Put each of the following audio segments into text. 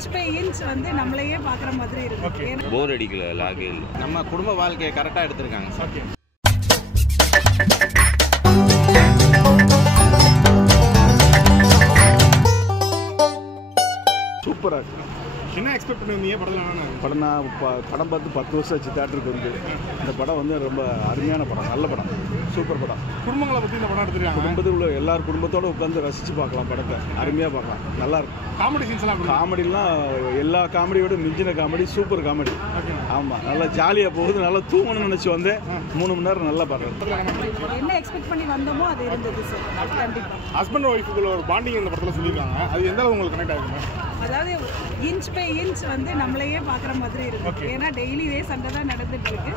Inch by inch வந்து நம்மளையே பார்க்குற மாதிரி இருக்கு. போர் அடிக்கல, லாகே இல்லை. நம்ம குடும்ப வாழ்க்கையை கரெக்டாக எடுத்திருக்காங்க. ஓகே. சூப்பராக இருக்கு. என்ன எக்ஸ்பெக்ட் பண்ணிருந்தீங்க படத்தில்? படம் பார்த்து 10 வருஷம் ஆச்சு தேட்டருக்கு வந்து. இந்த படம் வந்து ரொம்ப அருமையான படம், நல்ல படம், சூப்பர் படம். குடும்பங்களை பற்றி இந்த படம் எடுத்துருக்காங்க. குடும்பத்தில் உள்ள எல்லாரும் குடும்பத்தோடு உட்காந்து ரசித்து பார்க்கலாம் படத்தை, அருமையாக பார்க்கலாம், நல்லா இருக்கும். காமெடி சீன்ஸ்லாம் காமெடிலாம் எல்லா காமெடியோட மிஞ்சின காமெடி, சூப்பர் காமெடி. ஆமாம், நல்லா ஜாலியாக போகுது, நல்லா தூங்கணும்னு நினச்சி வந்து 3 மணி நேரம் நல்லா பார்க்குறேன். என்ன எக்ஸ்பெக்ட் பண்ணி வந்தோமோ அது இருந்தது சார். கண்டிப்பாக ஹஸ்பண்ட் ஒய்ஃபுக்குள்ள ஒரு பாண்டிங் இந்த படத்தில் சொல்லியிருக்காங்க. அது எந்த அளவு உங்களுக்கு கனெக்ட் ஆகுங்க? அதாவது இன்ச் பை இன்ச் வந்து நம்மளையே பார்க்குற மாதிரி இருக்கு. ஏன்னா டெய்லி இதே சண்டை தான் நடந்துட்டு இருக்கு.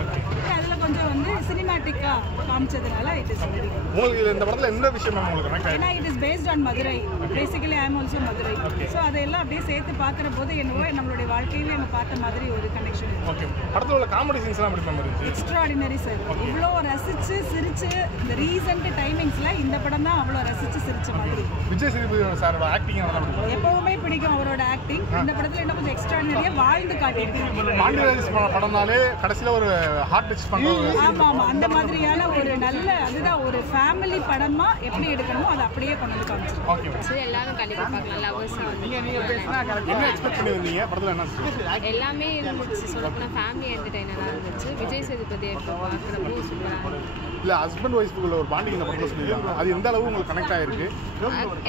அதில் கொஞ்சம் வந்து சினிமேட்டிக்காக காமிச்சதுனால இட் இஸ் வெரி குட். உங்களுக்கு இந்த படத்தில் எந்த விஷயம் உங்களுக்கு கனெக்ட் ஆகுது? ஏன்னா it is based on Madurai. Basically I ஆம் ஆல்சோ மதுரை. ஸோ அதெல்லாம் அப்படியே சேர்த்து பார்க்குற போது என்னவோ நம்மளுடைய வாழ்க்கையில நம்ம பார்த்த மாதிரி ஒரு கனெக்ஷன் இருக்கு. ஓகே. படத்தில் உள்ள காமெடி சீன்ஸ்லாம் எப்படி இருந்துச்சு? Extraordinary sir. இவ்வளோ ரசிச்சு சிரிச்சு இந்த ரீசெண்ட் டைமிங்ஸ்ல இந்த படம் தான் அவ்வளோ ரசிச்சு சிரிச்ச மாதிரி. விஜய் சேதுபதி சாரோட ஆக்டிங் எப்பவுமே பிடிக்கும் அவரோட ஆக்டிங். இந்த படத்துல இன்னும் கொஞ்சம் எக்ஸ்ட்ராடினரியா வாழ்ந்து காட்டியிருக்காங்க. பாண்டியராஜ் படம்னாலே கடைசியில் ஒரு ஹார்ட் டச் பண்ணுறது. ஆமா ஆமா, அந்த மாதிரியான ஒரு நல்ல அதுதான் ஒரு ஃபேமிலி படமா எப்படி எடுக்கணுமோ அதை அப்படியே கொண்டு வந்து காமிச்சிருக்கோம். ஓகே. சரி, எல்லாரும் கண்டிப்பாக பார்க்கலாம். லவ்வர்ஸ் என்ன எக்ஸ்பெக்ட் பண்ணி வந்தீங்க படத்தில்? என்ன எல்லாமே இருந்துச்சு. சொல்லப்போனால் ஃபேமிலி என்டர்டைனராக இருந்துச்சு. விஜய் சேதுபதி இப்போ பார்க்குறப்போ சூப்பராக இல்லை ஹஸ்பண்ட் ஒய்ஃபுக்குள்ள ஒரு பாண்டிங் இந்த படத்தில் சொல்லியிருக்காங்க. அது எந்த அளவு உங்களுக்கு கனெக்ட் ஆகிருக்கு?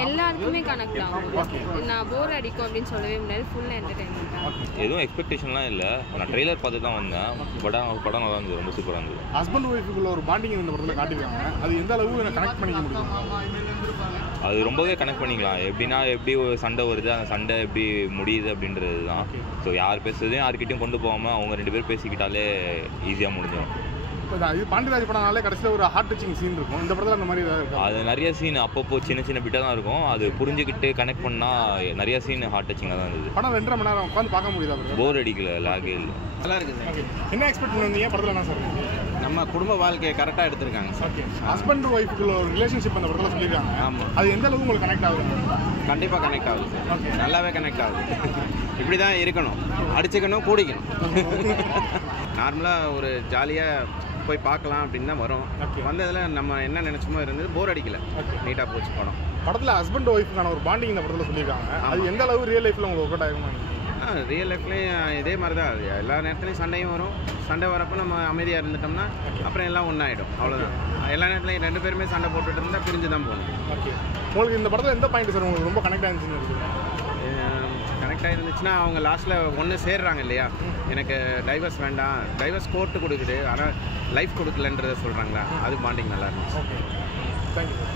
எல்லாருக்குமே கனெக்ட் ஆகும். நான் போர் அடிக்கும் அப்படின்னு சொல்லவே முடியாது. ஃபுல் என்டர்டைன்மெண்ட்டாக எதுவும் எக்ஸ்பெக்டேஷன்லாம் இல்லை. நான் ட்ரெய்லர் பார்த்து தான் வந்தேன். படம் நல்லா இருந்தது, ரொம்ப சூப்பராக இருந்தது. ஹஸ்பண்ட் ஒய்ஃபுக்குள்ள ஒரு பாண்டிங் இந்த படத்தில் காட்டியிருக்காங்க. அது எந்த அளவு எனக்கு கனெக்ட் பண்ணிக்க முடியும்? அது ரொம்பவே கனெக்ட் பண்ணிக்கலாம். எப்படின்னா எப்படி ஒரு சண்டை வருது, அந்த சண்டை எப்படி முடியுது அப்படின்றது தான். ஸோ யார் பேசுறதையும் யார்கிட்டையும் கொண்டு போகாமல் அவங்க 2 பேர் பேசிக்கிட்டாலே ஈஸியாக முடிஞ்சிடும். இது பாண்டியராஜ் படம்னாலே கடைசியில் ஒரு ஹார்ட் டச்சிங் சீன் இருக்கும். இந்த படத்தில் அந்த மாதிரி ஏதாவது இருக்கும்? அது நிறைய சீன் அப்பப்போ சின்ன பிட்டாக தான் இருக்கும். அது புரிஞ்சுக்கிட்டு கனெக்ட் பண்ணால் நிறைய சீன் ஹார்ட் டச்சிங்காக தான் இருந்தது. படம் 2.5 மணி நேரம் உட்காந்து பார்க்க முடியுதா? போர் அடிக்கல, லாகே இல்லை. நல்லா இருக்குது. என்ன எக்ஸ்பெக்ட் பண்ணி வந்தீங்க படத்தில்? என்ன சார் நம்ம குடும்ப வாழ்க்கையை கரெக்டாக எடுத்திருக்காங்க. ஓகே. ஹஸ்பண்ட் ஒய்ஃபுக்குள்ள ஒரு ரிலேஷன்ஷிப் அந்த படத்தில் சொல்லியிருக்காங்க. ஆமாம். அது எந்த அளவு உங்களுக்கு கனெக்ட் ஆகுது? கண்டிப்பாக கனெக்ட் ஆகுது சார். நல்லாவே கனெக்ட் ஆகுது. இப்படி தான் இருக்கணும், அடிச்சுக்கணும், கூடிக்கணும். நார்மலாக ஒரு ஜாலியாக போய் பார்க்கலாம் அப்படின்னு தான் வரும். வந்ததில் நம்ம என்ன நினச்சோமோ இருந்தது, போர் அடிக்கல, நீட்டாக போச்சு படம். படத்தில் ஹஸ்பண்ட் ஒய்ஃபுக்கான ஒரு பாண்டிங் இந்த படத்தில் சொல்லியிருக்காங்க. அது எந்த அளவு ரியல் லைஃப்பில் உங்களுக்கு ஒர்க் அவுட் ஆகும்? ரியல் லைஃப்லேயும் இதே மாதிரி தான். எல்லா நேரத்துலையும் சண்டையும் வரும். சண்டை வரப்போ நம்ம அமைதியாக இருந்துட்டோம்னா அப்புறம் எல்லாம் ஒன்றாயிடும், அவ்வளோதான். எல்லா நேரத்துலையும் 2 பேருமே சண்டை போட்டுட்டு இருந்தால் பிரிஞ்சு தான் போகணும். ஓகே. உங்களுக்கு இந்த படத்தில் எந்த பாயிண்ட் சார் உங்களுக்கு ரொம்ப கனெக்ட் ஆகிருந்துச்சுன்னு? கனெக்ட் ஆகிருந்துச்சுன்னா அவங்க லாஸ்ட்டில் ஒன்று சேர்றாங்க இல்லையா, எனக்கு டைவர்ஸ் வேண்டாம், டைவர்ஸ் கோர்ட்டு கொடுக்குது ஆனால் லைஃப் கொடுக்கலன்றதை சொல்கிறாங்களா, அது பாண்டிங் நல்லா இருந்துச்சு. Okay, thank you.